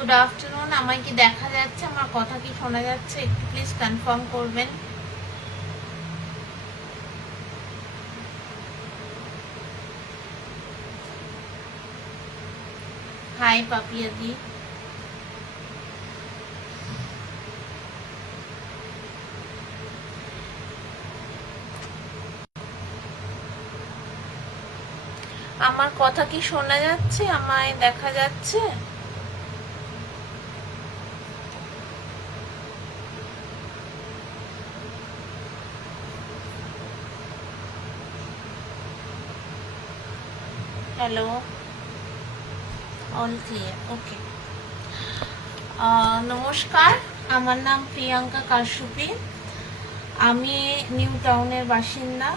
Good afternoon. আমায় কি দেখা যাচ্ছে? আমার কথা কি শোনা যাচ্ছে? একটু প্লিজ কনফার্ম করবেন। হাই পাপিয়াদি। আমার কথা কি শোনা যাচ্ছে? আমায় দেখা যাচ্ছে? হ্যালো, অল ক্লিয়ার, ওকে। নমস্কার, আমার নাম প্রিয়াঙ্কা কাশ্যপি। আমি নিউ টাউনের বাসিন্দা।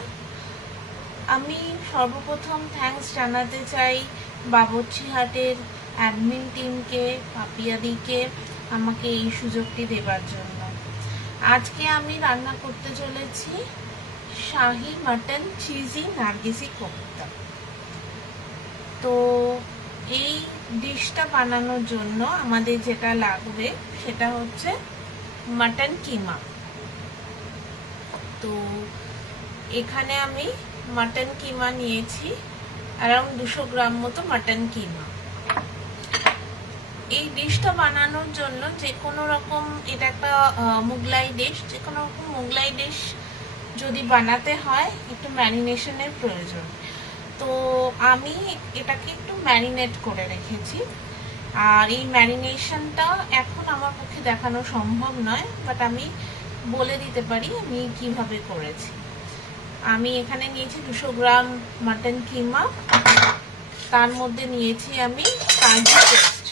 আমি সর্বপ্রথম থ্যাঙ্কস জানাতে চাই বাবুর্চিহাটের অ্যাডমিন টিমকে, পাপিয়াদিকে, আমাকে এই সুযোগটি দেবার জন্য। আজকে আমি রান্না করতে চলেছি শাহি মাটন চিজি নার্গিসি কোফতা। তো এই ডিশটা বানানোর জন্য আমাদের যেটা লাগবে সেটা হচ্ছে মাটন কিমা। তো এখানে আমি মাটন কিমা নিয়েছি, অ্যারাউন্ড 200 গ্রাম মতো মাটন কিমা। এই ডিশটা বানানোর জন্য যে কোনো রকম, এটা একটা মুগলাই ডিশ, যে কোনো রকম মুগলাই ডিশ যদি বানাতে হয় একটু ম্যারিনেশনের প্রয়োজন। তো আমি এটাকে একটু ম্যারিনেট করে রেখেছি। আর এই ম্যারিনেশনটা এখন আমার পক্ষে দেখানো সম্ভব নয়, বাট আমি বলে দিতে পারি আমি কিভাবে করেছি। আমি এখানে নিয়েছি 200 গ্রাম মাটন কিমা। তার মধ্যে নিয়েছি আমি কাজু পেস্ট।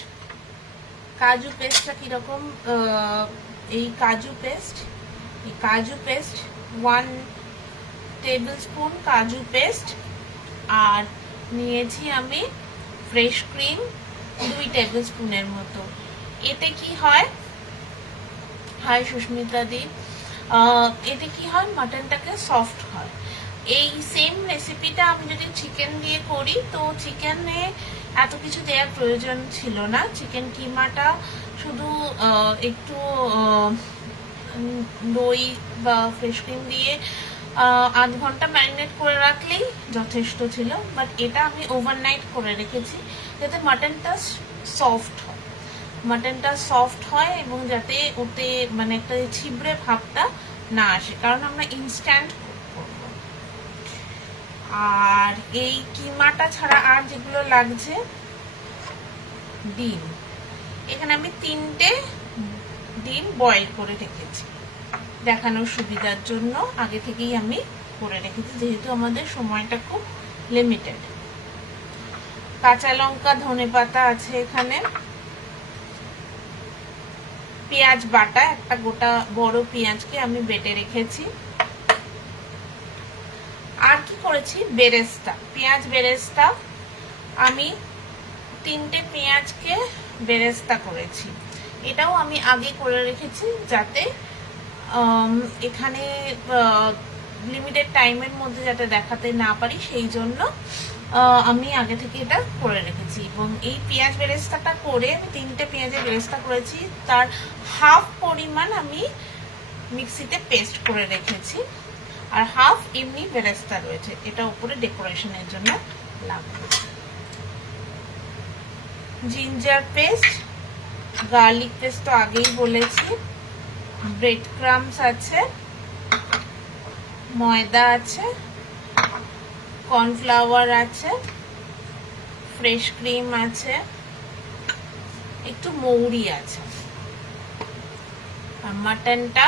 কাজু পেস্টটা কীরকম, এই কাজু পেস্ট 1 টেবিল স্পুন কাজু পেস্ট। আর নিয়েছি আমি ফ্রেশ ক্রিম 2 টেবিল স্পুনের মতো। এতে কি হয়, হাই সুস্মিতা দি, এতে কি হয়, মাটনটাকে সফট হয়। এই সেম রেসিপিটা আমি যদি চিকেন দিয়ে করি তো চিকেনে এত কিছু দেওয়ার প্রয়োজন ছিল না। চিকেন কিমাটা শুধু একটু দই বা ফ্রেশ ক্রিম দিয়ে আধ ঘন্টা ম্যারিনেট করে রাখলেই যথেষ্ট ছিল। বাট এটা আমি ওভারনাইট করে রেখেছি যাতে মাটনটা সফট হয় এবং যাতে ওতে মানে একটা ছিবড়ে ভাবটা না আসে, কারণ আমরা ইনস্ট্যান্ট করবো। আর এই কিমাটা ছাড়া আর যেগুলো লাগছে, ডিম, এখানে আমি 3টে ডিম বয়েল করে রেখেছি দেখানোর সুবিধার জন্য। আগে থেকেই আমি করে রেখেছি যেহেতু আমাদের সময়টা খুব লিমিটেড। কাঁচা লঙ্কা, ধনেপাতা আছে এখানে। পেঁয়াজ বাটা, একটা গোটা বড় পেঁয়াজকে আমি বেটে রেখেছি। আর কি করেছি, বেরেস্তা, পেঁয়াজ বেরেস্তা। আমি 3টে পেঁয়াজকে বেরেস্তা করেছি। এটাও আমি আগে করে রেখেছি যাতে এখানে লিমিটেড টাইমের মধ্যে যাতে দেখাতে না পারি, সেই জন্য আমি আগে থেকে এটা করে রেখেছি। এবং এই পেঁয়াজ বেরেস্তাটা করে আমি 3টে পেঁয়াজের বেরেস্তা করেছি, তার হাফ পরিমাণ আমি মিক্সিতে পেস্ট করে রেখেছি, আর হাফ এমনি বেরেস্তা রয়েছে, এটা উপরে ডেকোরেশনের জন্য লাগবে। জিঞ্জার পেস্ট, গার্লিক পেস্ট তো আগেই বলেছি, ব্রেড ক্রামস আছে, ময়দা আছে, কর্নফ্লাওয়ার আছে, ফ্রেশ ক্রিম আছে, একটু মৌরি আছে, আর মাটনটা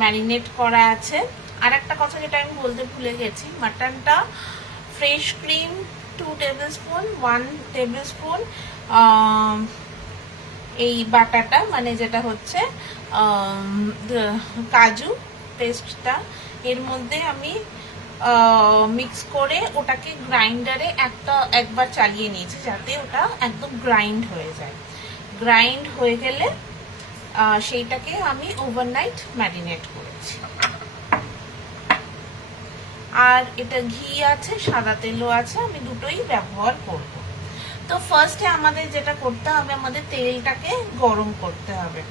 ম্যারিনেট করা আছে। আর একটা কথা যেটা আমি বলতে ভুলে গেছি, মাটনটা fresh cream 2 table spoon, 1 table spoon এই বাটাটা মানে যেটা হচ্ছে কাজু পেস্টটা, এর মধ্যে আমি মিক্স করে ওটাকে গ্রাইন্ডারে একবার চালিয়ে নিয়েছি যাতে ওটা একদম গ্রাইন্ড হয়ে যায়। গ্রাইন্ড হয়ে গেলে সেইটাকে আমি ওভারনাইট ম্যারিনেট করেছি। আর এটা ঘি আছে, সাদা তেলও আছে, আমি দুটোই ব্যবহার করব। তো ফার্স্টে আমাদের যেটা করতে হবে, আমাদের তেলটাকে গরম করতে হবে।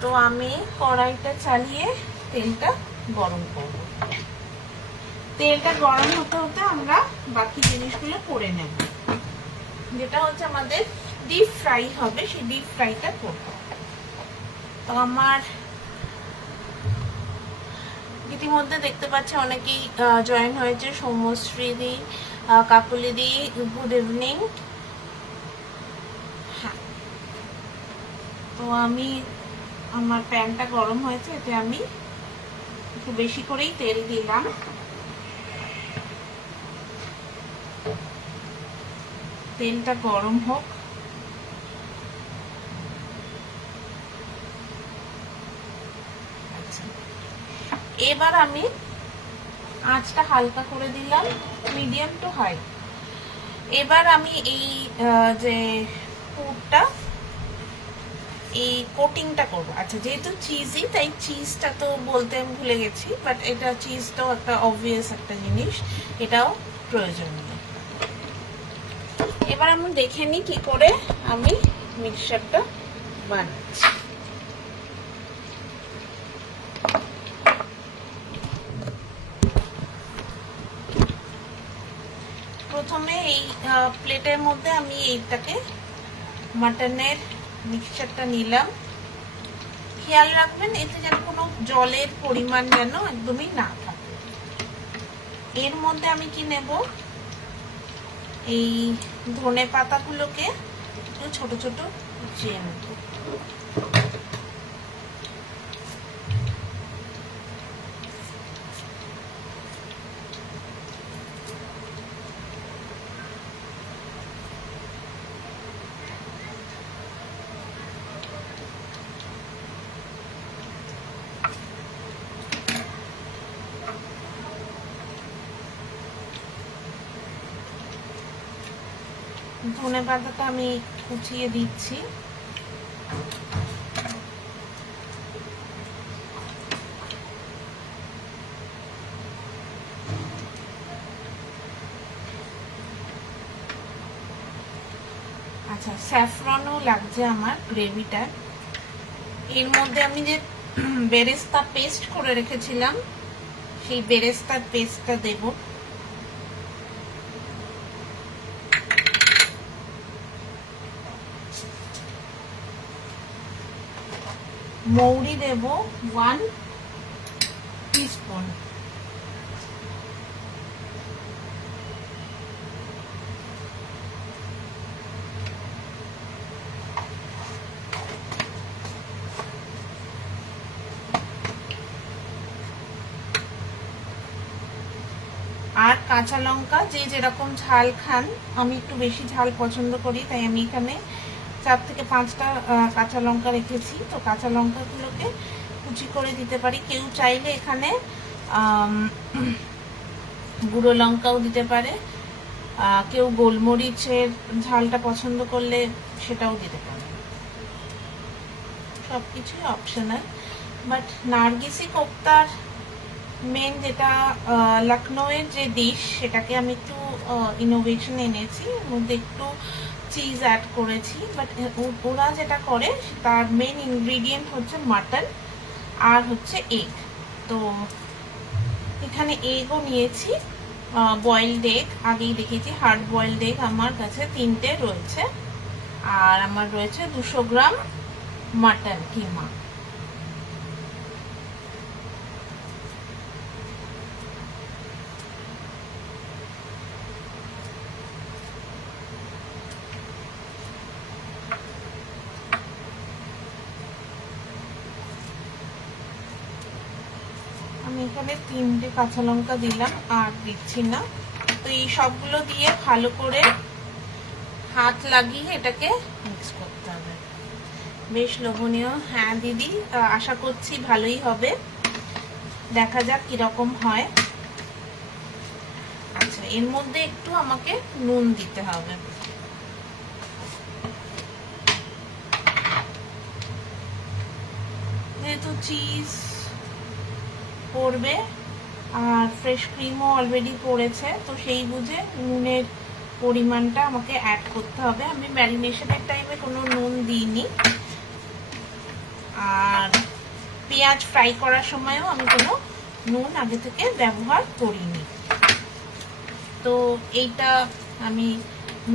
তো আমি কড়াইটা চালিয়ে তেলটা গরম করব। তেলটা গরম হতে হতে আমরা বাকি জিনিসগুলো করে নেব, যেটা হচ্ছে আমাদের ডিপ ফ্রাই হবে, সেই ডিপ ফ্রাইটা করব। তো আমার ইতিমধ্যে দেখতে পাচ্ছি অনেকেই জয়েন হয়েছে। সৌম্যশ্রী দি, কাকুলি দি, গুড ইভিনিং। হ্যাঁ, তো আমি আমার প্যানটা গরম হয়েছে, এতে আমি একটু বেশি করেই তেল দিলাম। তেলটা গরম হোক। আচ্ছা, এবার আমি আঁচটা হালকা করে দিলাম, মিডিয়াম টু হাই। এবার আমি এই যে পুরটা, এই কোটিংটা করব। আচ্ছা, যেহেতু চিজই, তাই চিজটা তো বলতে আমি ভুলে গেছি, বাট এটা চিজটাও একটা অবভিয়াস একটা জিনিস, এটাও প্রয়োজনীয়। এবার আমি দেখে নিই কি করে আমি মিক্সচারটা বানাচ্ছি। প্রথমে এই প্লেটের মধ্যে আমি এইটাকে মাটনের মিক্সচারটা নিলাম। খেয়াল রাখবেন এতে যেন কোনো জলের পরিমাণ যেন একদমই না থাকে। এর মধ্যে আমি কি নেব, এই ধনে পাতাগুলোকে একটু ছোট ছোট কুচিয়ে নেব। ধনে পাতাটা আমি কুচিয়ে দিচ্ছি। আচ্ছা, স্যাফরনও লাগছে আমার গ্রেভিটা। এর মধ্যে আমি যে বেরেস্তা পেস্ট করে রেখেছিলাম, সেই বেরেস্তার পেস্টটা দেব। মৌরি দেব 1 টিস্পুন। আর কাঁচা লঙ্কা, যে যেরকম ঝাল খান, আমি একটু বেশি ঝাল পছন্দ করি, তাই আমি এখানে 4 থেকে 5টা কাঁচা লঙ্কা রেখেছি। তো কাঁচা লঙ্কাগুলোকে কুচি করে দিতে পারি। কেউ চাইলে এখানে গুঁড়ো লঙ্কাও দিতে পারে, কেউ গোলমরিচের ঝালটা পছন্দ করলে সেটাও দিতে পারে। সব কিছুই অপশনাল। বাট নার্গিসি কোপ্তার মেন যেটা লখনৌয়ের যে ডিশ, সেটাকে আমি একটু ইনোভেশন এনেছি, এর মধ্যে একটু চিজ অ্যাড করেছি। বাট ওরা যেটা করে তার মেন ইনগ্রিডিয়েন্ট হচ্ছে মাটন আর হচ্ছে এগ। তো এখানে এগও নিয়েছি, বয়েলড এগ, আগেই দেখেছি। হার্ড বয়েলড এগ আমার কাছে 3টে রয়েছে। আর আমার রয়েছে 200 গ্রাম মাটন কিমা। আমি এখানে 3টে কাঁচা লঙ্কা দিলাম, আর দিচ্ছি না। তো এই সবগুলো দিয়ে ভালো করে হাত লাগিয়ে এটাকে মিক্স করতে হবে। বেশ লোভনীয়। হ্যাঁ দিদি, আশা করছি ভালোই হবে, দেখা যাক কিরকম হয়। আচ্ছা, এর মধ্যে একটু আমাকে নুন দিতে হবে। যেহেতু চিজ পড়বে আর ফ্রেশ ক্রিমও অলরেডি পড়েছে, তো সেই বুঝে নুনের পরিমাণটা আমাকে অ্যাড করতে হবে। আমি ম্যারিনেশনের টাইমে কোনো নুন দিইনি, আর পেঁয়াজ ফ্রাই করার সময়ও আমি কোনো নুন আগে থেকে ব্যবহার করিনি। তো এইটা আমি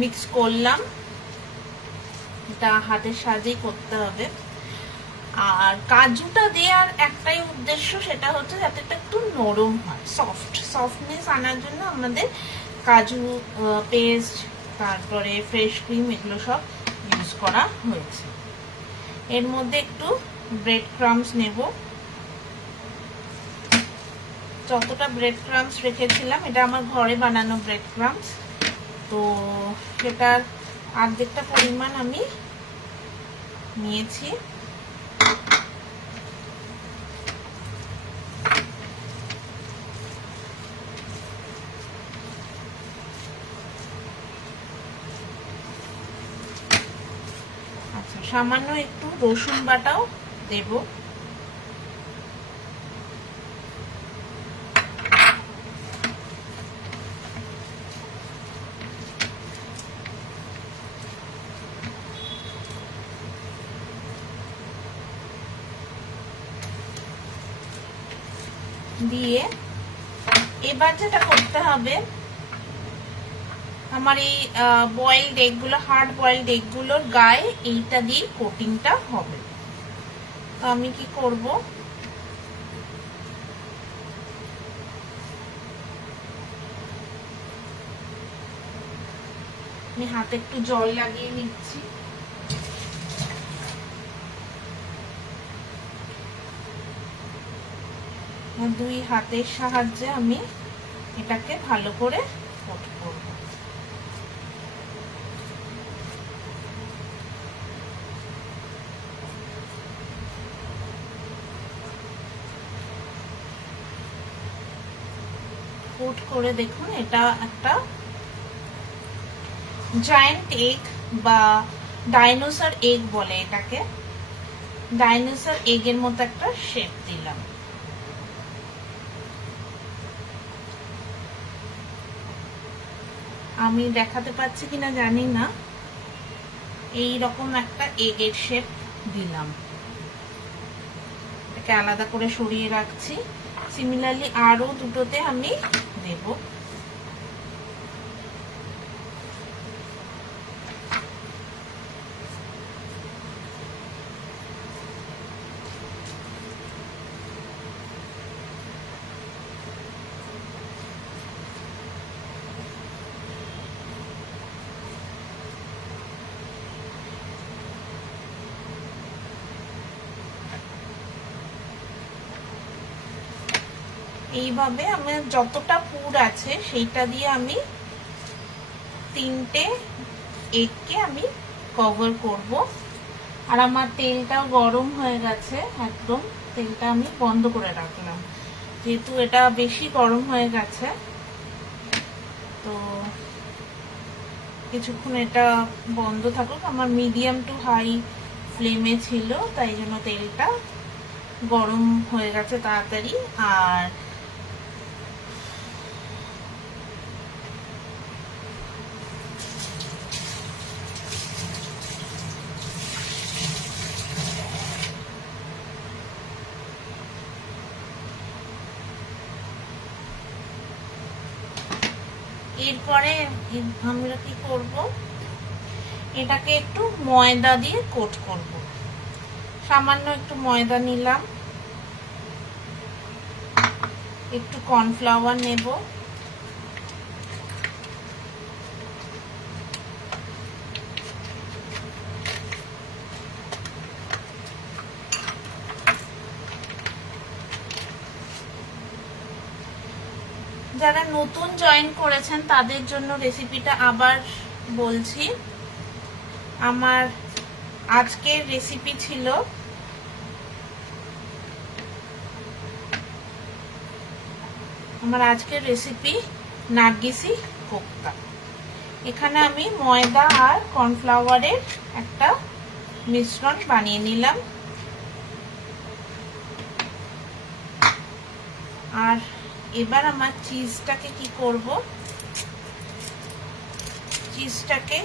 মিক্স করলাম, এটা হাতের সাহায্যেই করতে হবে। আর কাজুটা দেওয়ার একটাই উদ্দেশ্য, সেটা হচ্ছে যাতে এটা একটু নরম হয়, সফটনেস আনার জন্য আমাদের কাজু পেস্ট, তারপরে ফ্রেশ ক্রিম, এগুলো সব ইউজ করা হয়েছে। এর মধ্যে একটু ব্রেড ক্রাম্বস নেব, যতটা ব্রেড ক্রাম্বস রেখেছিলাম, এটা আমার ঘরে বানানো ব্রেড ক্রাম্বস, তো সেটার অর্ধেকটা পরিমাণ আমি নিয়েছি। আচ্ছা, সামান্য একটু রসুন বাটাও দেব। দিয়ে এবার যেটা করতে হবে, আমার এই বয়েলড এগগুলো, হার্ড বয়েলড এগগুলোর গায়ে এইটা দিয়ে কোটিংটা হবে। তো আমি কি করব, আমি হাতে একটু জল লাগিয়ে নিচ্ছি। দুই হাতের সাহায্যে আমি এটাকে ভালো করে কোট করব। কোট করে দেখুন, এটা একটা জায়ান্ট এগ বা ডাইনোসর এগ বলে এটাকে, ডাইনোসর এগের মতো একটা শেপ দিলাম। আমি দেখাতে পাচ্ছি কিনা জানি না, এই রকম একটা এগের শেপ দিলাম। এটাকে আলাদা করে সরিয়ে রাখছি। সিমিলারলি আরো দুটোতে আমি দেব। এইভাবে আমার যতটা পুর আছে সেইটা দিয়ে আমি 3টে এগকে আমি কভার করব। আর আমার তেলটাও গরম হয়ে গেছে একদম, তেলটা আমি বন্ধ করে রাখলাম, যেহেতু এটা বেশি গরম হয়ে গেছে। তো কিছুক্ষণ এটা বন্ধ থাকুক, আমার মিডিয়াম টু হাই ফ্লেমে ছিল, তাই জন্য তেলটা গরম হয়ে গেছে তাড়াতাড়ি। আর এরপরে আমরা কি করব, এটাকে একটু ময়দা দিয়ে কোট করব। সামান্য একটু ময়দা নিলাম, একটু কর্নফ্লাওয়ার নেব, যারা নতুন জয়েন করেছেন তাদের জন্য রেসিপিটা আবার বলছি। আমার আজকের রেসিপি ছিল নার্গিসি কোপ্তা। এখানে আমি ময়দা আর কর্নফ্লাওয়ারের একটা মিশ্রণ বানিয়ে নিলাম। আর এবার আমার চিজটাকে কি করব, চিজটাকে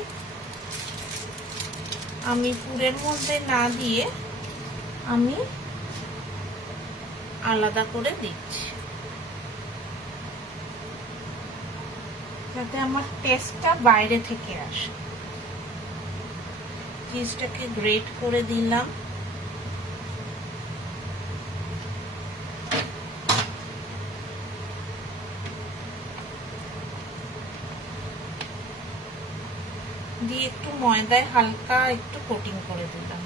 আমি পুরের মধ্যে না দিয়ে আমি আলাদা করে দিচ্ছি, যাতে আমার টেস্টটা বাইরে থেকে আসে। চিজটাকে গ্রেট করে দিলাম। দিয়ে একটু ময়দায় হালকা একটু কোটিং করে দিলাম।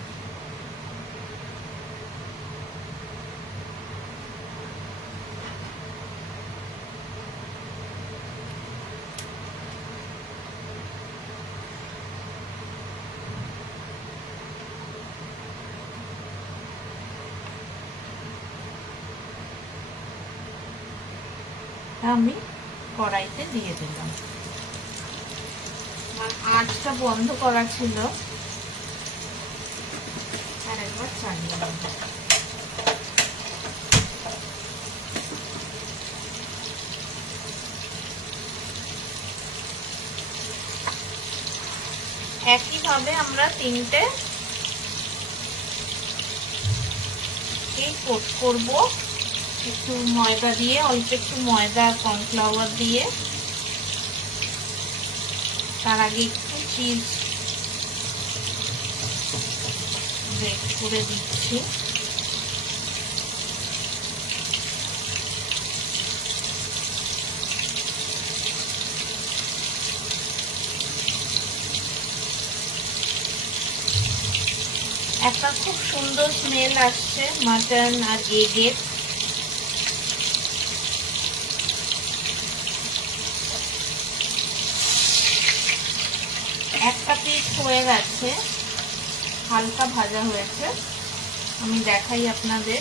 আমি কড়াইতে দিয়ে দিলাম। আঁচটা বন্ধ করা ছিল, আর একবার চালিয়ে দিলাম। একইভাবে আমরা 3টে কোট করব। একটু ময়দা দিয়ে, অল্প একটু ময়দা কর্নফ্লাওয়ার দিয়ে, তার আগে একটু চিজ গ্রেট করে দিচ্ছি। একটা খুব সুন্দর স্মেল আসছে মাটন আর এগের। একটা পিস হয়ে গেছে, হালকা ভাজা হয়েছে। আমি দেখাই আপনাদের।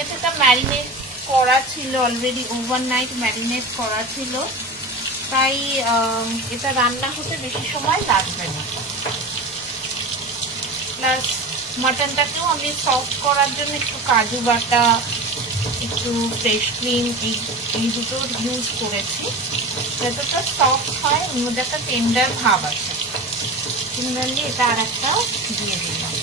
এটা ম্যারিনেট করা ছিল অলরেডি, ওভারনাইট ম্যারিনেট করা ছিল, তাই এটা রান্না হতে বেশি সময় লাগবে না। প্লাস মাটনটাকেও আমি সফট করার জন্য একটু কাজু বাটা, একটু ফ্রেশ ক্রিম, এই দুটো ইউজ করেছি। যতটা সফট হয় ওর মধ্যে একটা টেন্ডার ভাব আছে। সিমিলারলি এটা আর একটা দিয়ে দিলাম।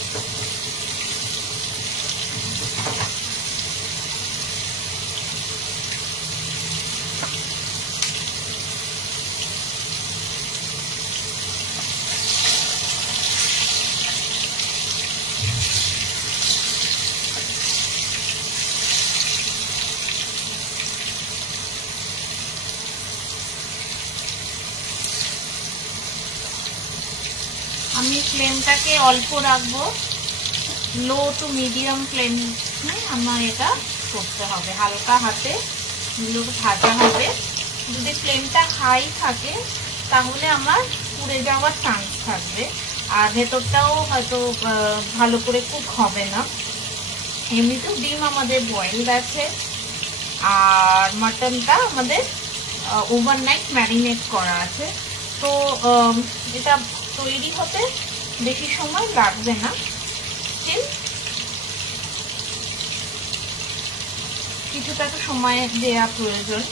আমি ফ্লেমটাকে অল্প রাখবো, লো টু মিডিয়াম ফ্লেমে আমার এটা করতে হবে। হালকা হাতে ভাজা হবে। যদি ফ্লেমটা হাই থাকে তাহলে আমার পুড়ে যাওয়ার চান্স থাকবে, আর ভেতরটাও হয়তো ভালো করে কুক হবে না। এমনিতেও ডিম আমাদের বয়েল আছে, আর মাটনটা আমাদের ওভারনাইট ম্যারিনেট করা আছে। তো এটা তৈরি হতে বেশি সময় লাগবে না। স্টিল কিছুটা তো সময় দেওয়া প্রয়োজন।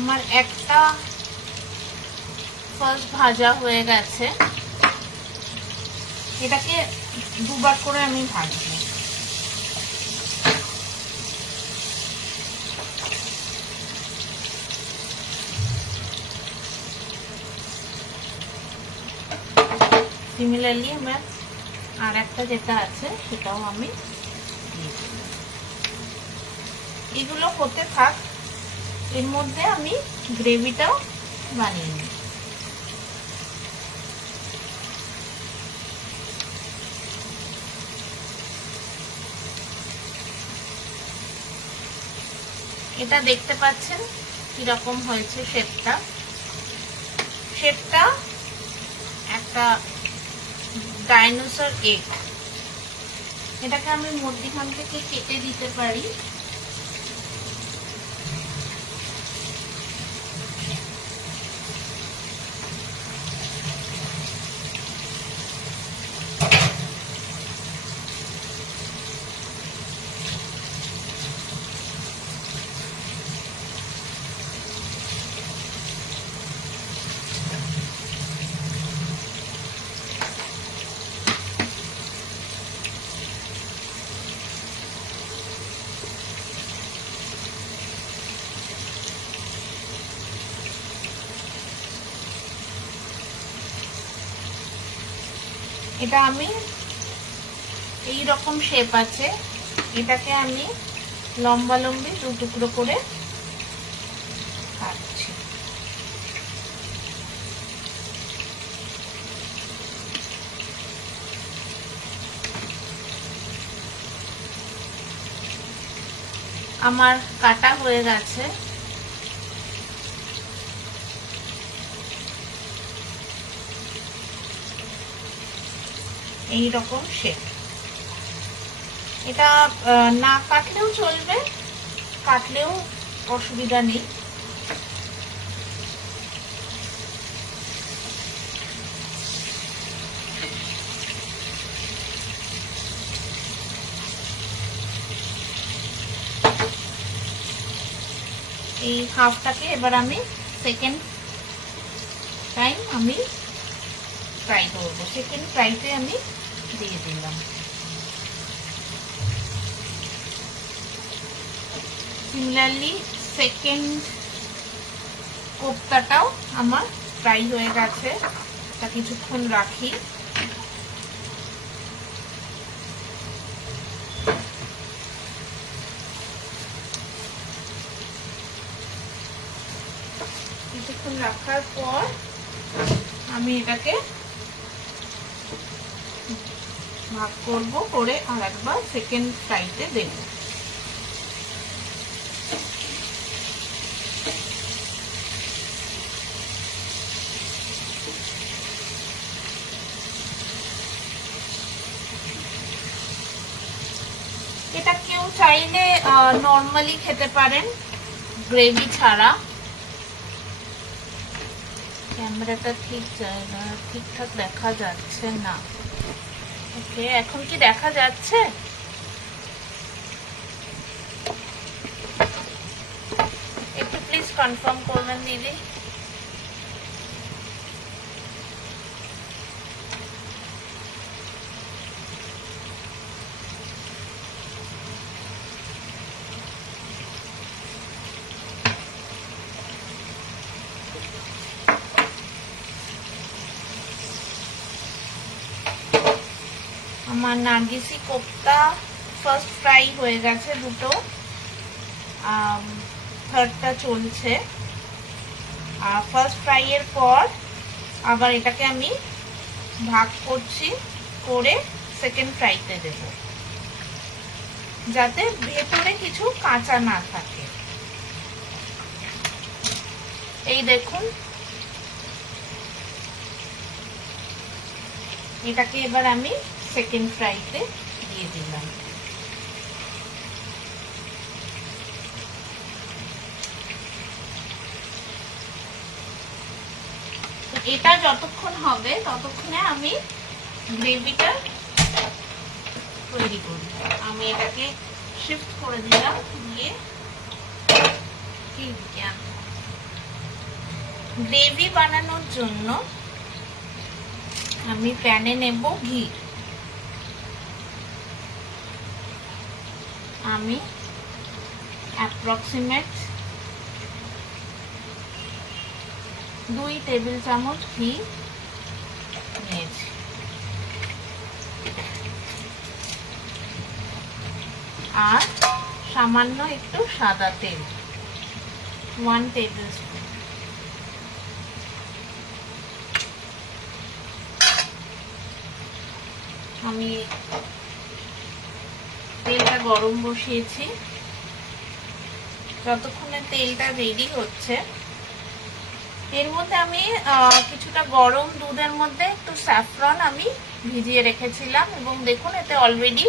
আমার একটা ফার্স্ট ভাজা হয়ে গেছে, এটাকে দুবার করে আমি ভাজবো। সিমিলারলি আমার আর একটা যেটা আছে সেটাও আমি দিয়ে দিলাম। এগুলো হতে থাক, এর মধ্যে আমি গ্রেভিটাও বানিয়ে নিই। এটা দেখতে পাচ্ছেন কিরকম হয়েছে শেপটা। শেপটা একটা ডাইনোসর এগ। এটাকে আমি মধ্যখান থেকে কেটে দিতে পারি। এটা আমি এই রকম শেপ আছে, এটাকে আমি লম্বা লম্বি 2 টুকরো করে কাটছি। আমার কাটা হয়ে গেছে। এই রকম শেপ। এটা না কাটলেও চলবে, কাটলেও অসুবিধা নেই। এই হাফটাকে এবার আমি সেকেন্ড টাইম আমি ফ্রাই করবো। সেকেন্ড ফ্রাইতে আমি দিয়ে দিলাম। সিমিলারলি সেকেন্ড কোপ্তাটাও আমার ফ্রাই হয়ে গেছে। তা কিছুক্ষণ রাখি। কিছুক্ষণ রাখার পর আমি এটাকে ভাগ করব, করে আর একবার সেকেন্ড ফ্রাইতে দেব। এটা কেউ চাইলে নরমালি খেতে পারেন গ্রেভি ছাড়া। ক্যামেরাটা ঠিকঠাক দেখা যাচ্ছে না। ওকে, এখন কি দেখা যাচ্ছে? একটু প্লিজ কনফার্ম করবেন দিদি। আমার নার্গিসি কোপ্তা ফার্স্ট ফ্রাই হয়ে গেছে দুটো, থার্ডটা চলছে। আর ফার্স্ট ফ্রাই এর পর আবার এটাকে আমি ভাগ করছি, করে সেকেন্ড ফ্রাইতে দেব, যাতে ভেতরে কিছু কাঁচা না থাকে। এই দেখুন, এটাকে এবার আমি সেকেন্ড ফ্রাইতে দিয়ে দিলাম। এটা যতক্ষণ হবে ততক্ষণে আমি গ্রেভিটা তৈরি করি। আমি এটাকে শিফট করে দিলাম, দিয়ে গ্রেভি বানানোর জন্য আমি প্যানে নেব ঘি। আমি অ্যাপ্রক্সিমেট 2 টেবিল চামচ ঘি নিয়েছি। আর সামান্য একটু সাদা তেল 1 টেবিল স্পুন। আমি তেলটা গরম বসিয়েছি, যতক্ষণে তেলটা রেডি হচ্ছে এর মধ্যে আমি কিছুটা গরম দুধের মধ্যে একটু স্যাফরন আমি ভিজিয়ে রেখেছিলাম এবং দেখুন এতে অলরেডি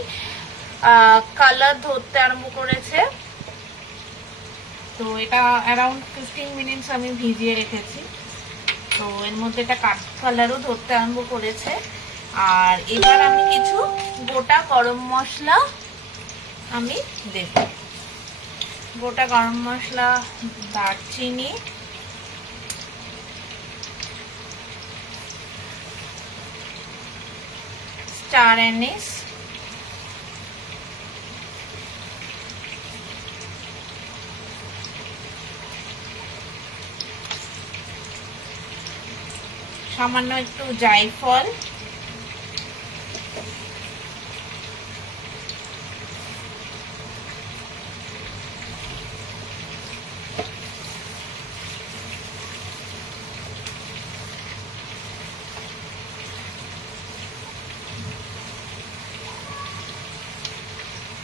কালার ধরতে আরম্ভ করেছে। তো এটা অ্যারাউন্ড 15 মিনিটস আমি ভিজিয়ে রেখেছি। তো এর মধ্যে এটা কালারও ধরতে আরম্ভ করেছে। আর এবার আমি কিছু গোটা গরম মশলা আমি দেব। গোটা গরম মশলা দারচিনি, স্টার অ্যানিস, সামান্য একটু জায়ফল,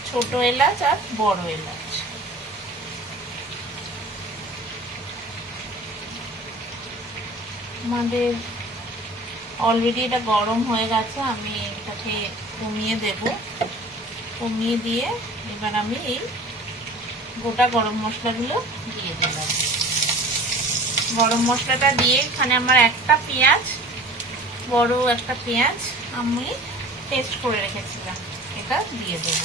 ছোট এলাচ আর বড় এলাচ। আমাদের অলরেডি এটা গরম হয়ে গেছে, আমি এটাকে কমিয়ে দেব। কমিয়ে দিয়ে এবার আমি এই গোটা গরম মশলাগুলো দিয়ে দিলাম। গরম মশলাটা দিয়ে এখানে আমার একটা পেঁয়াজ, বড় একটা পেঁয়াজ আমি পেস্ট করে রেখেছিলাম, এটা দিয়ে দেব।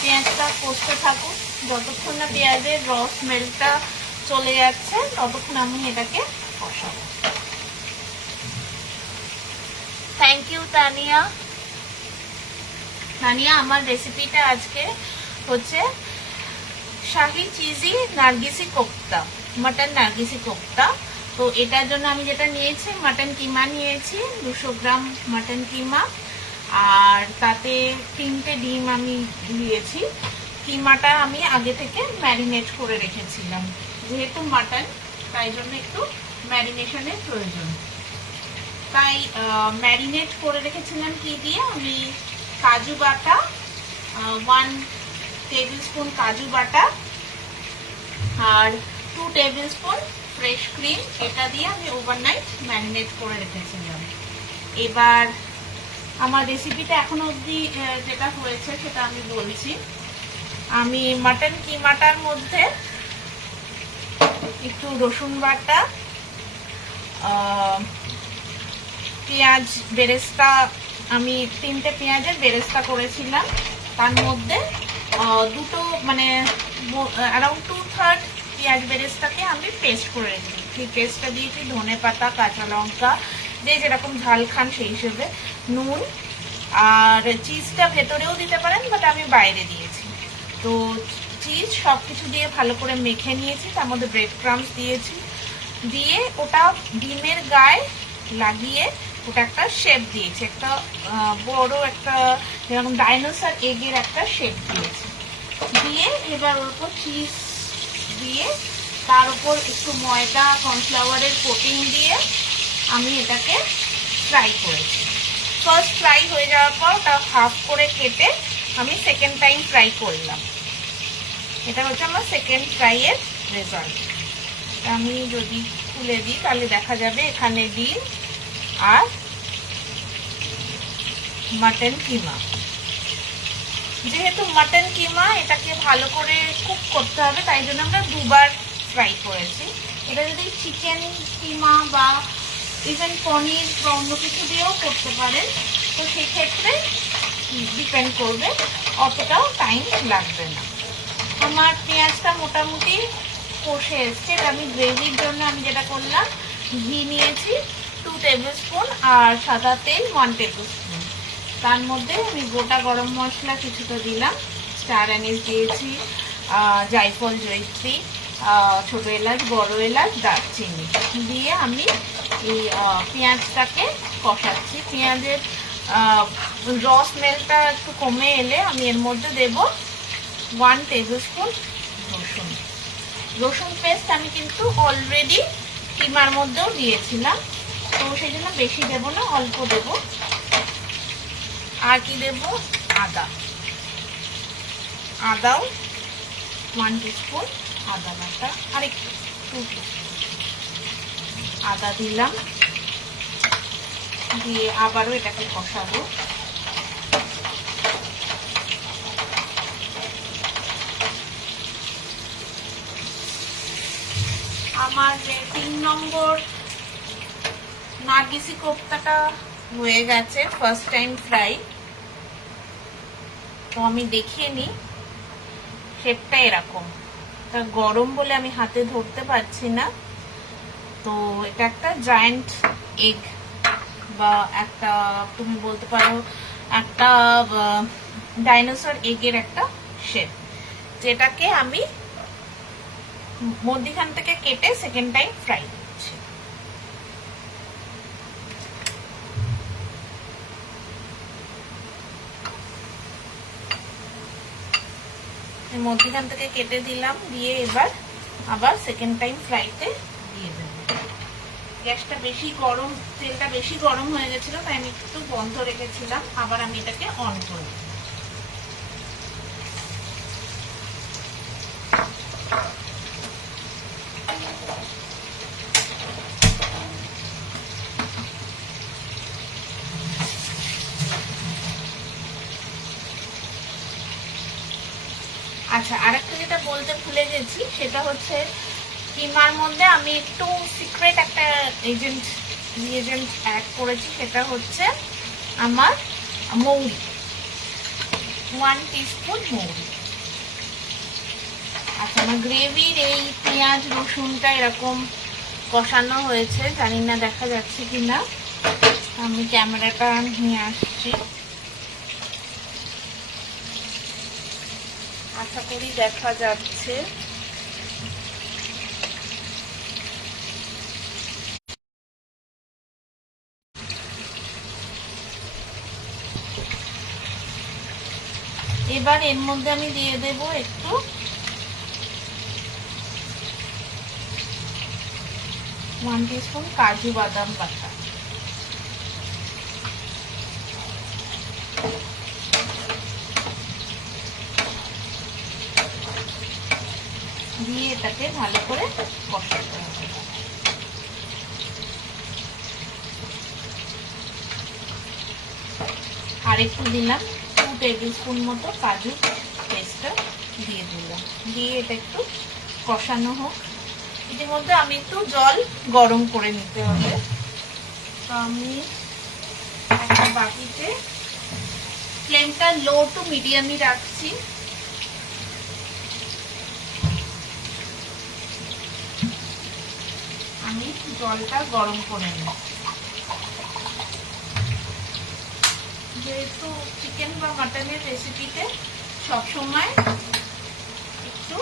পেঁয়াজটা কষতে থাকুক, যতক্ষণ না পেঁয়াজের রস স্মেলটা চলে যাচ্ছে ততক্ষণ আমি এটাকে কষাবো। Thank you Tania. তানিয়া, আমার রেসিপিটা আজকে হচ্ছে শাহি চিজি নার্গিসি কোপ্তা, মাটন নার্গিসি কোপ্তা। তো এটার জন্য আমি যেটা নিয়েছি, মাটন কিমা নিয়েছি 200 গ্রাম মাটন কিমা, আর তাতে 3টে ডিম আমি দিয়েছি। কিমাটা আমি আগে থেকে ম্যারিনেট করে রেখেছিলাম, যেহেতু মাটন তাই জন্য একটু ম্যারিনেশনের প্রয়োজন। তাই ম্যারিনেট করে রেখেছিলাম কি দিয়ে, আমি কাজু বাটা 1 টেবিল স্পুন কাজু বাটা আর 2 টেবিল স্পুন ফ্রেশ ক্রিম, এটা দিয়ে আমি ওভারনাইট ম্যারিনেট করে রেখেছিলাম। এবার আমার রেসিপিটা এখনো অবধি যেটা হয়েছে সেটা আমি বলছি। আমি মাটন কিমাটার মধ্যে একটু রসুন বাটা, পেঁয়াজ বেরেস্তা, আমি 3টে পেঁয়াজের বেরেস্তা করেছিলাম, তার মধ্যে দুটো মানে অ্যারাউন্ড 2/3 পেঁয়াজ বেরেস্তাকে আমি পেস্ট করে রেখেছি। সেই পেস্টটা দিয়েছি ধনে পাতা, কাঁচা লঙ্কা, যে যেরকম ঝাল খান সেই হিসেবে, নুন, আর চিজটা ভেতরেও দিতে পারেন বাট আমি বাইরে দিয়েছি। তো চিজ সব কিছু দিয়ে ভালো করে মেখে নিয়েছি, তার মধ্যে ব্রেড ক্রাম্বস দিয়েছি, দিয়ে ওটা ডিমের গায়ে লাগিয়ে ওটা একটা শেপ দিয়েছি, একটা বড় একটা যেরকম ডাইনোসর এগের একটা শেপ দিয়েছি। দিয়ে এবার ওর উপর চিজ দিয়ে তার উপর একটু ময়দা কর্নফ্লাওয়ারের কোটিং দিয়ে আমি এটাকে ফ্রাই করেছি। ফার্স্ট ফ্রাই হয়ে যাওয়ার পর ওটা হাফ করে কেটে আমি সেকেন্ড টাইম ফ্রাই করলাম। এটা হচ্ছে আমার সেকেন্ড ফ্রাইয়ের রেজাল্ট। আমি যদি খুলে দিই তাহলে দেখা যাবে এখানে ডিম আর মাটন কিমা। যেহেতু মাটন কিমা এটাকে ভালো করে কুক করতে হবে, তাই জন্য আমরা দুবার ফ্রাই করেছি। এটা যদি চিকেন কিমা বা ইভেন পনির বা অন্য কিছু দিয়েও করতে পারেন, তো সেক্ষেত্রে ডিপেন্ড করবে, অতটাও টাইম লাগবে না। আমার পেঁয়াজটা মোটামুটি কষে এসছে। আমি গ্রেভির জন্য আমি যেটা করলাম, ঘি নিয়েছি 2 টেবিল স্পুন আর সাদা তেল 1 টেবিল স্পুন। তার মধ্যে আমি গোটা গরম মশলা কিছুটা দিলাম, স্টার অ্যানিস দিয়েছি, জায়ফল, জয়িত্রী, ছোট এলাচ, বড় এলাচ, দারচিনি দিয়ে আমি এই পেঁয়াজটাকে কষাচ্ছি। পেঁয়াজের র স্মেলটা একটু কমে এলে আমি এর মধ্যে দেব 1 টেবিল স্পুন রসুন। রসুন পেস্ট আমি কিন্তু অলরেডি কিমার মধ্যেও দিয়েছিলাম, তো সেই জন্য বেশি দেব না, অল্প দেব। আর কি দেব, আদাও 1 টিস্পুন আদা বাটা, আর একটু 2 টিস্পুন আদা দিলাম, দিয়ে আবারও এটাকে কষাবো। আমার যে 3 নম্বর নার্গিসি কোপ্তাটা হয়ে গেছে, ফার্স্ট টাইম ফ্রাই। তো আমি দেখিয়ে নিই, শেপটা এরকম। তা গরম বলে আমি হাতে ধরতে পারছি না। তো এটা একটা জায়ান্ট এগ বা একটা, তুমি বলতে পারো একটা ডাইনোসর এগের একটা শেপ, যেটাকে আমি মধ্যখান থেকে কেটে সেকেন্ড টাইম ফ্রাই করছি। মধ্যখান থেকে কেটে দিলাম, দিয়ে এবার আবার সেকেন্ড টাইম ফ্রাইতে দিয়ে দেব। গ্যাসটা বেশি গরম, তেলটা বেশি গরম হয়ে গেছিল, তাই আমি একটু বন্ধ রেখেছিলাম। আবার আমি এটাকে অন করব। আচ্ছা, আরেকটা যেটা বলতে ভুলে গেছি, সেটা হচ্ছে কিমার মধ্যে আমি একটু সিক্রেট একটা রিএজেন্ট অ্যাড করেছি। সেটা হচ্ছে আমার মৌরি, 1 টিস্পুন মৌরি। আচ্ছা, আমার গ্রেভির এই পেঁয়াজ রসুনটা এরকম কষানো হয়েছে, জানি না দেখা যাচ্ছে কিনা, আমি ক্যামেরাটা নিয়ে আসছি, আশা করি দেখা যাচ্ছে। এবার এর মধ্যে আমি দিয়ে দেব একটু ওয়ান টিস্পুন কাজু বাদাম বাটা, দিয়ে এটাকে ভালো করে কষাতে হবে। আর একটু দিলাম 2 টেবিল স্পুন মতো কাজু পেস্টটা দিয়ে দিলাম, দিয়ে এটা একটু কষানো হোক। ইতিমধ্যে আমি একটু জল গরম করে নিতে হবে। তো আমি একটা বাটিতে ফ্লেমটা লো টু মিডিয়ামই রাখছি। আমি জলটা গরম করে নিই। যেহেতু চিকেন বা মাটনের রেসিপিতে সবসময় একটু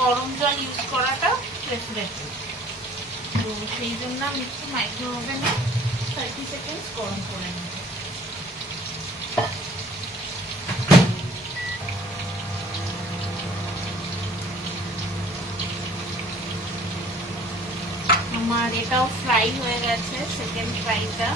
গরম জল ইউজ করাটা প্রেফারেবল, তো সেই জন্য আমি একটু মাইক্রো ওভেনে 30 সেকেন্ড গরম করে নেব। আমার এটাও ফ্রাই হয়ে গেছে, সেকেন্ড ফ্রাইটা।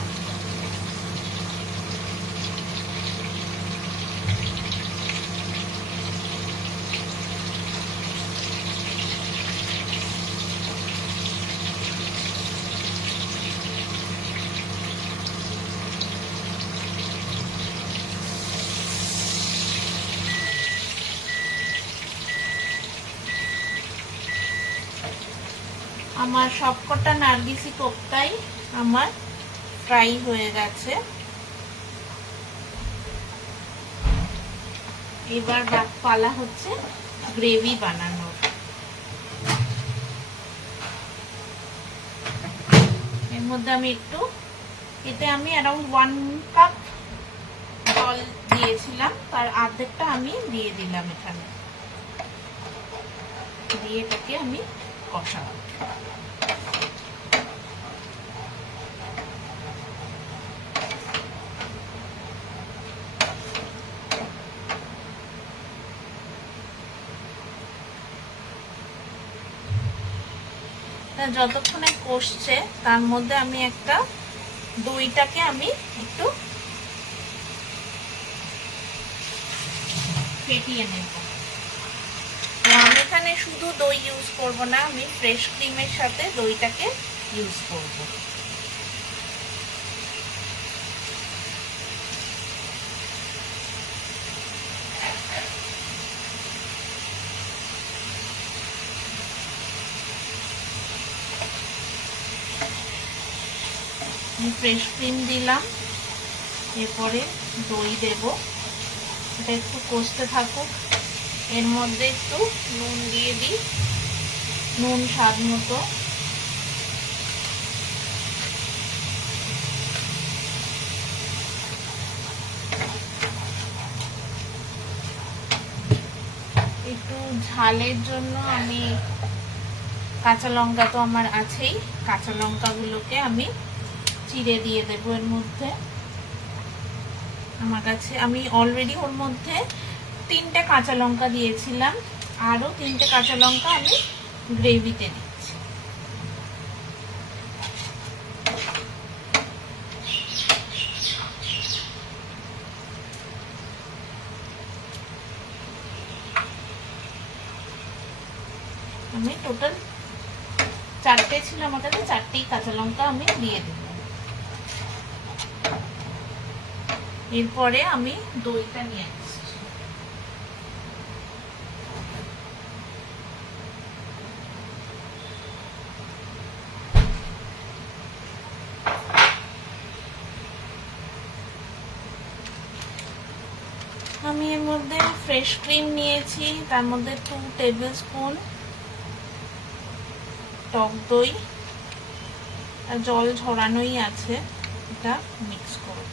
আমার সবকটা নার্গিসি কোপ্তাই আমার ফ্রাই হয়ে গেছে। এবার পালা হচ্ছে গ্রেভি বানানোর। এর মধ্যে আমি একটু, এতে আমি অ্যারাউন্ড 1 কাপ জল দিয়েছিলাম, তার অর্ধেকটা আমি দিয়ে দিলাম এখানে। দিয়ে এটাকে আমি কষাবো। যতক্ষণে কষছে তার মধ্যে আমি একটা দইটাকে আমি একটু ফেটিয়ে নেব। আমি এখানে শুধু দই ইউজ করব না, আমি ফ্রেশ ক্রিমের সাথে দইটাকে ইউজ করব। ফ্রেশ ক্রিম দিলাম, এরপরে দই দেব। এটা একটু কষতে থাকুক। এর মধ্যে একটু নুন দিয়ে দিই, নুন স্বাদ মতো। একটু ঝালের জন্য আমি কাঁচা লঙ্কা তো আমার আছেই, কাঁচা লঙ্কাগুলোকে আমি চিড়ে দিয়ে দেবো এর মধ্যে। আমার কাছে আমি অলরেডি ওর মধ্যে 3টে কাঁচা লঙ্কা দিয়েছিলাম, আরো 3টে কাঁচা লঙ্কা আমি গ্রেভিতে দিচ্ছি। আমি টোটাল 4টে ছিল আমার কাছে, 4টেই কাঁচা লঙ্কা আমি দিয়ে দেব। এরপরে আমি দইটা নিয়ে আসছি। আমি এর মধ্যে ফ্রেশ ক্রিম নিয়েছি, তার মধ্যে 2 টেবিল স্পুন টক দই, জল ঝরানোই আছে, এটা মিক্স করব।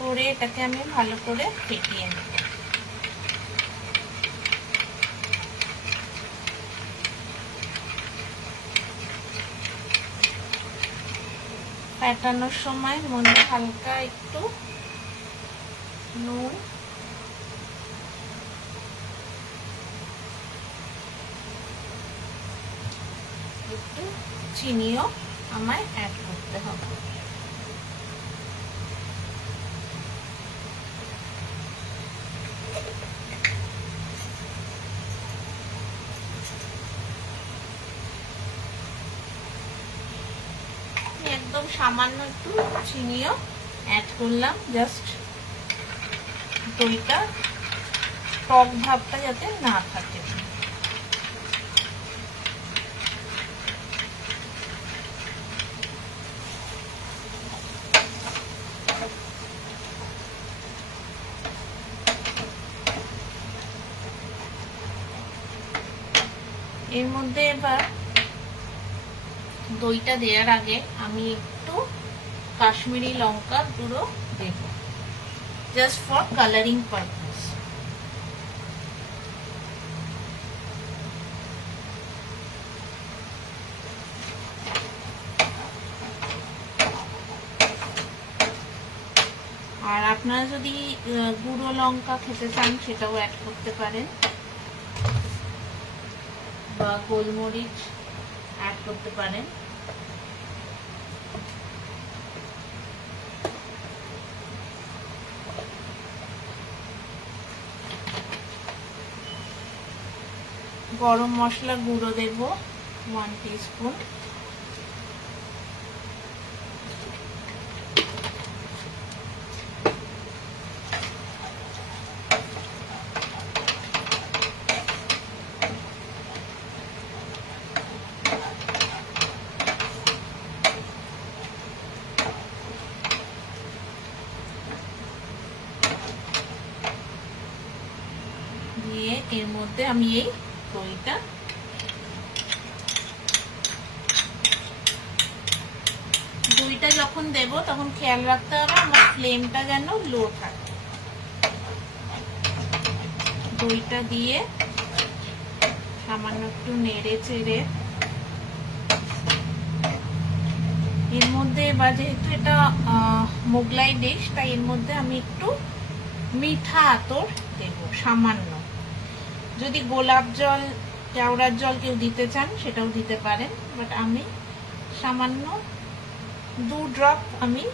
করে এটাকে আমি ভালো করে ফেটিয়ে নেব। ফেটানোর সময় মধ্যে হালকা একটু নুন, একটু চিনিও আমায় অ্যাড করতে হবে। একদম সামান্য একটু চিনিও অ্যাড করলাম, জাস্ট দইটা টক ভাবটা যাতে না থাকে। এর মধ্যে এবার দইটা দেওয়ার আগে আমি একটু কাশ্মীরি লঙ্কা গুঁড়ো দেব, জাস্ট ফর কালারিং পারপাস। আর আপনারা যদি গুঁড়ো লঙ্কা খেতে চান সেটাও অ্যাড করতে পারেন, বা গোলমরিচ অ্যাড করতে পারেন। গরম মশলা গুঁড়ো দেব 1 টিস্পুন। দিয়ে এর মধ্যে আমি এই দইটা যখন দেব তখন খেয়াল রাখতে হবে আমার ফ্লেমটা যেন লো থাকে। দইটা দিয়ে সামান্য একটু নেড়ে চেড়ে এর মধ্যে, এবার যেহেতু এটা মোগলাই ডিশ, তাই এর মধ্যে আমি একটু মিঠা আতর দেব সামান্য। যদি গোলাপ জল, কেওড়ার জল কেউ দিতে চান সেটাও দিতে পারেন, বাট আমি সামান্য 2 ড্রপ আমি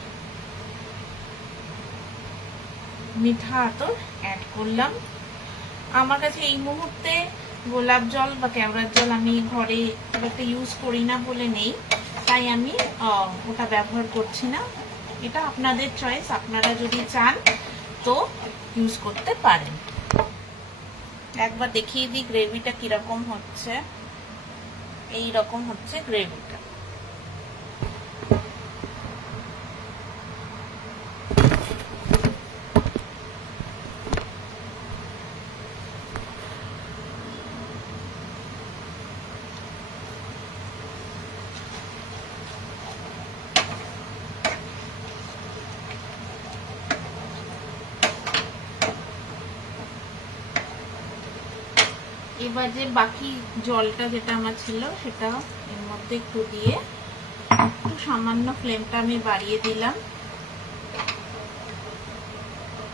মিঠা আতর অ্যাড করলাম। আমার কাছে এই মুহূর্তে গোলাপ জল বা কেওড়ার জল আমি ঘরে খুব একটা ইউজ করি না বলে নেই, তাই আমি ওটা ব্যবহার করছি না। এটা আপনাদের চয়েস, আপনারা যদি চান তো ইউজ করতে পারেন। একবার দেখিয়ে দিই গ্রেভিটা কিরকম হচ্ছে। এই রকম হচ্ছে গ্রেভিটা। এবার যে বাকি জলটা যেটা আমার ছিল সেটা এর মধ্যে একটু দিয়ে একটু সামান্য ফ্লেমটা আমি বাড়িয়ে দিলাম,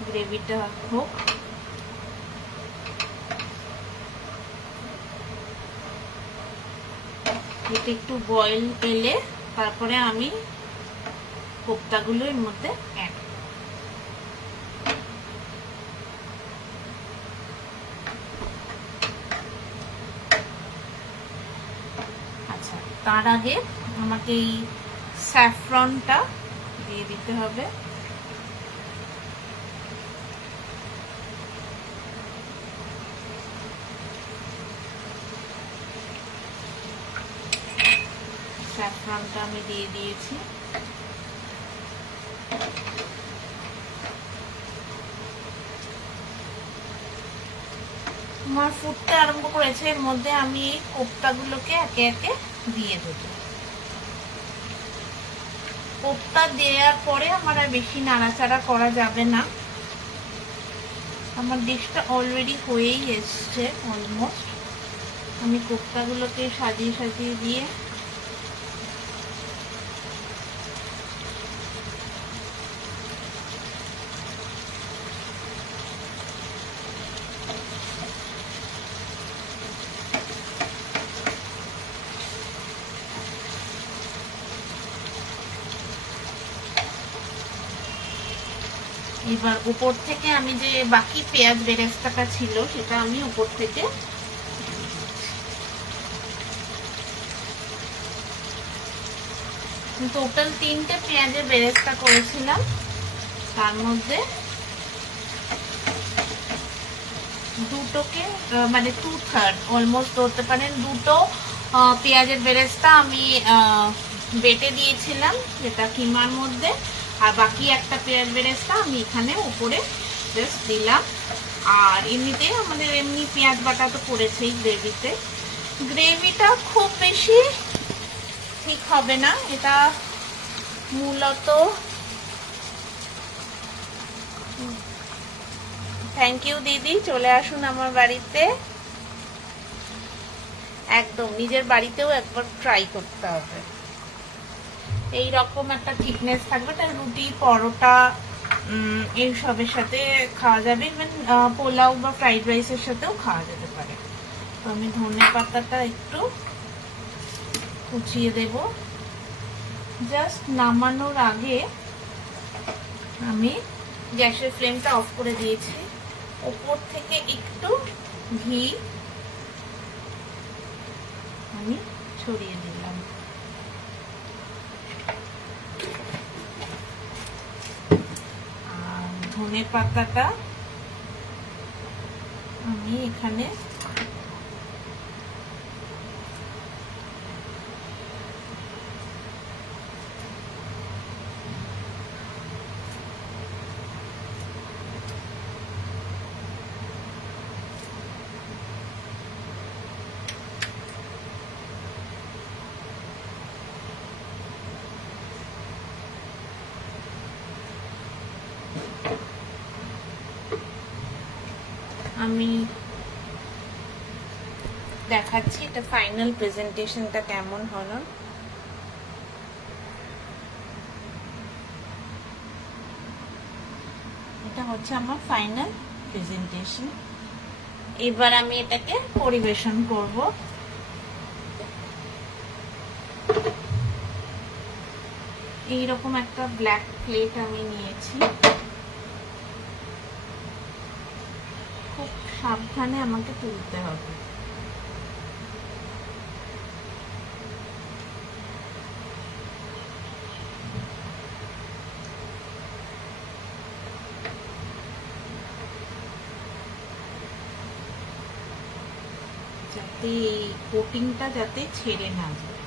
গ্রেভিটা হোক। এটা একটু বয়েল এলে তারপরে আমি কোপ্তাগুলো এর মধ্যে অ্যাড। আচ্ছা, তার আগে আমাকে এই স্যাফরনটা দিয়ে দিতে হবে। স্যাফরনটা আমি দিয়ে দিয়েছি। আমার ফুটতে আরম্ভ করেছে, এর মধ্যে আমি এই কোপ্তাগুলোকে একে একে দিয়ে দেব। কোপ্তা দেওয়ার পরে আমার আর বেশি নাড়াচাড়া করা যাবে না। আমার ডিশটা অলরেডি হয়েই এসছে অলমোস্ট। আমি কোপ্তাগুলোকে সাজিয়ে সাজিয়ে দিয়ে এবার উপর থেকে আমি যে বাকি পেঁয়াজ বেরেস্তাটা ছিল সেটা আমি উপর থেকে টোটাল 3টে পেঁয়াজের বেরেস্তা করেছিলাম, তার মধ্যে দুটোকে মানে 2/3 অলমোস্ট ধরতে পারেন, দুটো পেঁয়াজের বেরেস্তা আমি বেটে দিয়েছিলাম যেটা কিমার মধ্যে, আর বাকি একটা পেঁয়াজ বেরেস্তা আমি এখানে উপরে জাস্ট দিলাম। আর এমনিতে আমাদের এমনি পেঁয়াজ বাটা তো পড়েছেই গ্রেভিতে। গ্রেভিটা খুব বেশি ঠিক হবে না, এটা মূলত থ্যাংক ইউ দিদি, চলে আসুন আমার বাড়িতে। একদম নিজের বাড়িতেও একবার ট্রাই করতে হবে। এই রকম একটা থিকনেস থাকবে, তার রুটি পরোটা এইসবের সাথে খাওয়া যাবে, ইভেন পোলাও বা ফ্রাইড রাইসের সাথেও খাওয়া যেতে পারে। তো আমি ধনে পাতাটা একটু কুচিয়ে দেব। জাস্ট নামানোর আগে আমি গ্যাসের ফ্লেমটা অফ করে দিয়েছি, উপর থেকে একটু ঘি আমি ছড়িয়ে দিলাম। আর ধনে পাতাটা আমি এখানে আমি দেখাচ্ছি এটা ফাইনাল প্রেজেন্টেশনটা কেমন হলো। এটা হচ্ছে আমার ফাইনাল প্রেজেন্টেশন। এবার আমি এটাকে পরিবেশন করব। এইরকম একটা ব্ল্যাক প্লেট আমি নিয়েছি। খুব সাবধানে আমাকে তুলতে হবে। যাতে এই কোটিংটা যাতে ছেড়ে না যায়।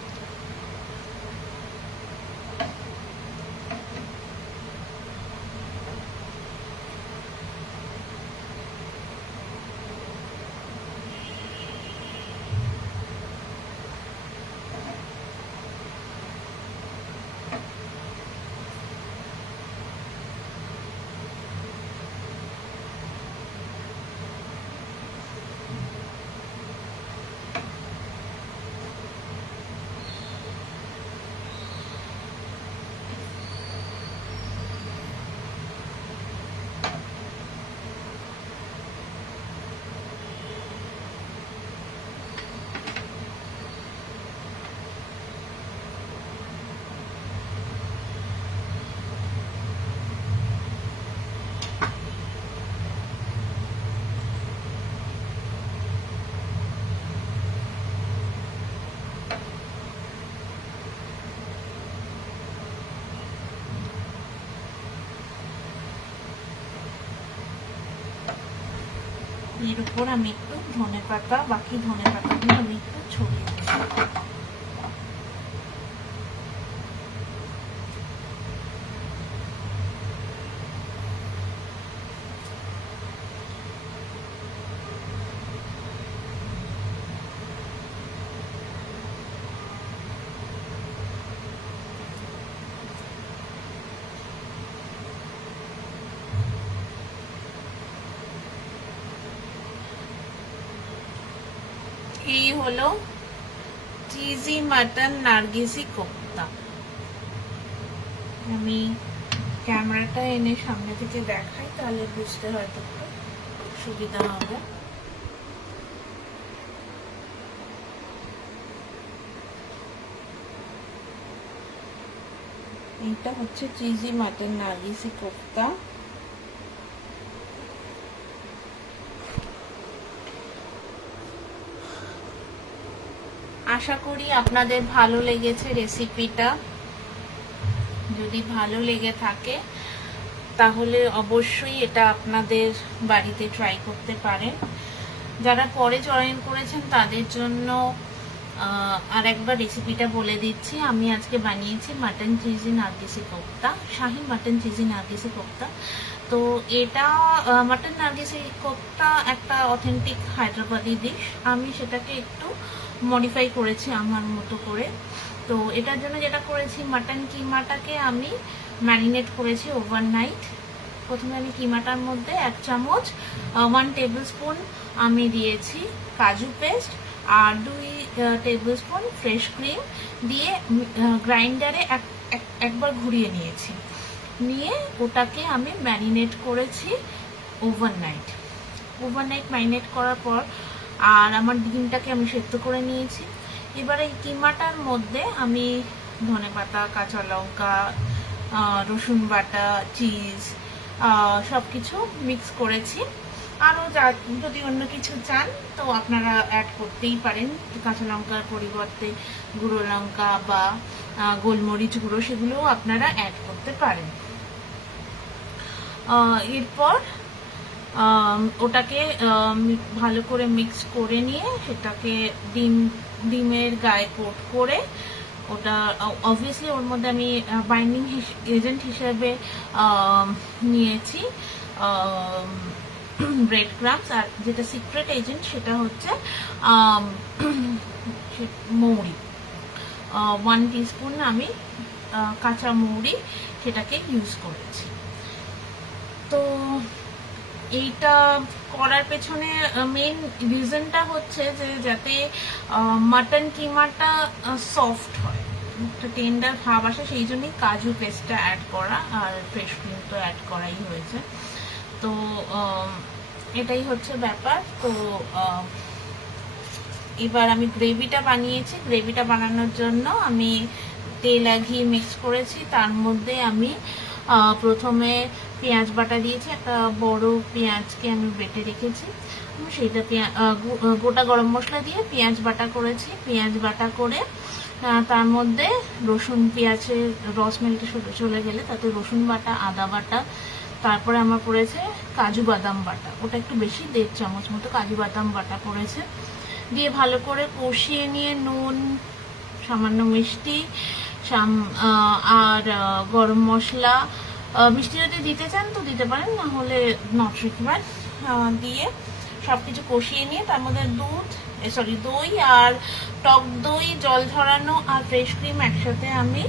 এর উপর আমি একটু ধনেপাতা, বাকি ধনেপাতাগুলো আমি একটু ছড়িয়ে দেব। এই হলো চিজি মাটন নার্গিসি কোপ্তা। আমি ক্যামেরাটা এনে সামনে থেকে দেখাই, তাহলে বুঝতে হয়তো সুবিধা হবে। এইটা হচ্ছে চিজি মাটন নার্গিসি কোপ্তা। আশা করি আপনাদের ভালো লেগেছে রেসিপিটা। যদি ভালো লেগে থাকে তাহলে অবশ্যই এটা আপনাদের বাড়িতে ট্রাই করতে পারেন। যারা পরে জয়েন করেছেন তাদের জন্য আর একবার রেসিপিটা বলে দিচ্ছি। আমি আজকে বানিয়েছি মাটন চিজি নার্গিসি কোপ্তা, শাহী মাটন চিজি নার্গিসি কোপ্তা। তো এটা মাটন নার্গিসি কোপ্তা একটা অথেন্টিক হায়দ্রাবাদি ডিশ। আমি সেটাকে একটু মডিফাই করেছি আমার মতো করে। তো এটার জন্য যেটা করেছি, মাটন কিমাটাকে আমি ম্যারিনেট করেছি ওভারনাইট। প্রথমে আমি কিমাটার মধ্যে 1 চামচ 1 টেবিল স্পুন আমি দিয়েছি কাজু পেস্ট আর 2 টেবিল স্পুন ফ্রেশ ক্রিম দিয়ে গ্রাইন্ডারে একবার ঘুরিয়ে নিয়েছি। নিয়ে ওটাকে আমি ম্যারিনেট করেছি ওভারনাইট। ম্যারিনেট করার পর আর আমার ডিমটাকে আমি সেদ্ধ করে নিয়েছি। এবার এই কিমাটার মধ্যে আমি ধনেপাতা, কাঁচা লঙ্কা, রসুন বাটা, চিজ সব কিছু মিক্স করেছি। আরও যদি অন্য কিছু চান তো আপনারা অ্যাড করতেই পারেন। কাঁচা লঙ্কার পরিবর্তে গুঁড়ো লঙ্কা বা গোলমরিচ গুঁড়ো সেগুলোও আপনারা অ্যাড করতে পারেন। এরপর ওটাকে ভালো করে মিক্স করে নিয়ে সেটাকে ডিমের গায়ে কোট করে ওটা অবভিয়াসলি ওর মধ্যে আমি বাইন্ডিং এজেন্ট হিসেবে নিয়েছি ব্রেড ক্রাম্বস, আর যেটা সিক্রেট এজেন্ট সেটা হচ্ছে মৌরি। 1 টিস্পুন আমি কাঁচা মৌরি সেটাকে ইউজ করেছি। তো এইটা করার পেছনে মেন রিজনটা হচ্ছে যে যাতে মাটন কিমাটা সফট হয়, একটা টেন্ডার ভাব আসে, সেই জন্যই কাজু পেস্টটা অ্যাড করা আর ফ্রেশ ক্রিম তো অ্যাড করাই হয়েছে। তো এটাই হচ্ছে ব্যাপার। তো এবার আমি গ্রেভিটা বানিয়েছি। গ্রেভিটা বানানোর জন্য আমি তেল আর ঘি মিক্স করেছি। তার মধ্যে আমি প্রথমে পেঁয়াজ বাটা দিয়েছি, একটা বড় পেঁয়াজকে আমি বেটে রেখেছি, সেইটা গোটা গরম মশলা দিয়ে পেঁয়াজ বাটা করেছি। পেঁয়াজ বাটা করে তার মধ্যে রসুন পেঁয়াজের রস মেলতে চলে গেলে তাতে রসুন বাটা, আদা বাটা, তারপরে আমার পড়েছে কাজু বাদাম বাটা, ওটা একটু বেশি, 1.5 চামচ মতো কাজু বাদাম বাটা পড়েছে, দিয়ে ভালো করে কষিয়ে নিয়ে নুন, সামান্য মিষ্টি আর গরম মশলা, মিষ্টি যদি দিতে চান তো দিতে পারেন, না হলে নট রিকোয়ার্ড, দিয়ে সবকিছু কষিয়ে নিয়ে তার মধ্যে দই আর টক দই, জল ঝরানো আর ফ্রেশ ক্রিম একসাথে আমি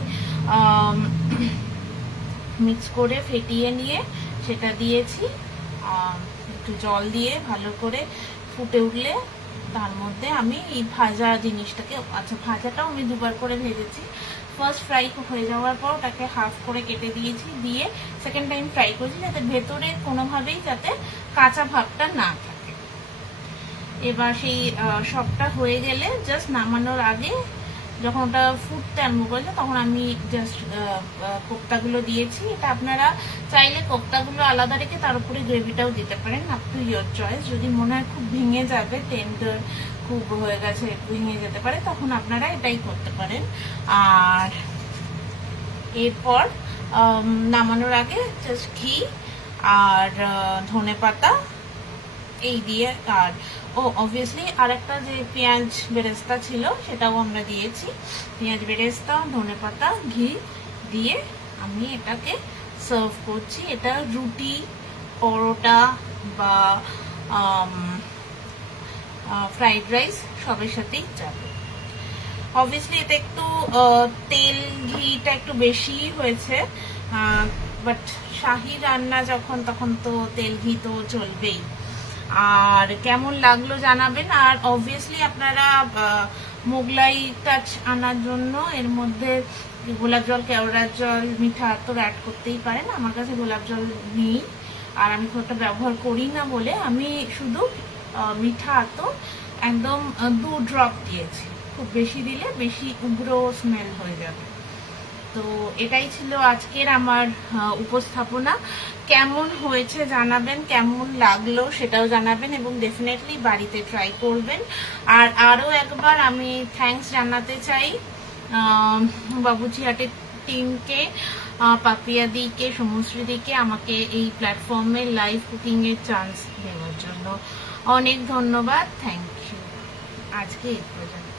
মিক্স করে ফেটিয়ে নিয়ে সেটা দিয়েছি। একটু জল দিয়ে ভালো করে ফুটে উঠলে তার মধ্যে আমি এই ভাজা জিনিসটাকে, আচ্ছা ভাজাটাও আমি দুবার করে ভেজেছি। ফার্স্ট ফ্রাই হয়ে যাওয়ার পর ওটাকে হাফ করে কেটে দিয়েছি, দিয়ে সেকেন্ড টাইম ফ্রাই করেছি যাতে ভেতরে কোনোভাবেই যাতে কাঁচা ভাবটা না থাকে। এবার সেই সবটা হয়ে গেলে জাস্ট নামানোর আগে যখন ওটা ফুটতে আরম্ভ করেছে তখন আমি জাস্ট কোপ্তাগুলো দিয়েছি। এটা আপনারা চাইলে কোপ্তাগুলো আলাদা রেখে তার উপরে গ্রেভিটাও দিতে পারেন, আপ টু ইয়োর চয়েস। যদি মনে হয় খুব ভেঙে যাবে, টেন্ডার খুব হয়ে গেছে, ভেঙে যেতে পারে, তখন আপনারা এটাই করতে পারেন। আর এরপর নামানোর আগে জাস্ট ঘি আর ধনে পাতা এই দিয়ে, আর অবভিয়াসলি আর একটা যে পেঁয়াজ বেরেস্তা ছিল সেটাও আমরা দিয়েছি। পেঁয়াজ বেরেস্তা, ধনে পাতা, ঘি দিয়ে আমি এটাকে সার্ভ করছি। এটা রুটি, পরোটা বা ফ্রাইড রাইস সবের সাথেই যাবে। অবভিয়াসলি এটা একটু তেল ঘিটা একটু বেশি হয়েছে, বাট শাহি রান্না যখন তখন তো তেল ঘি তো চলবেই। আর কেমন লাগলো জানাবেন। আর অবভিয়াসলি আপনারা মোগলাই টাচ আনার জন্য এর মধ্যে গোলাপ জল, কেওড়ার জল, মিঠা আতর অ্যাড করতেই পারেন। আমার কাছে গোলাপ জল নেই আর আমি খুব একটা ব্যবহার করি না বলে আমি শুধু মিঠা আতর একদম 2 ড্রপ দিয়েছি, খুব বেশি দিলে বেশি উগ্র স্মেল হয়ে যাবে। তো এটাই ছিল আজকের আমার উপস্থাপনা। কেমন হয়েছে জানাবেন, কেমন লাগলো সেটাও জানাবেন এবং ডেফিনেটলি বাড়িতে ট্রাই করবেন। আর আরও একবার আমি থ্যাঙ্কস জানাতে চাই বাবুচি হাটের টিমকে, পাপিয়া দিকে, সমশ্রী দিকে আমাকে এই প্ল্যাটফর্মে লাইভ কুকিংয়ের চান্স দেওয়ার জন্য অনেক ধন্যবাদ। Thank you. আজকে এই পর্যন্ত।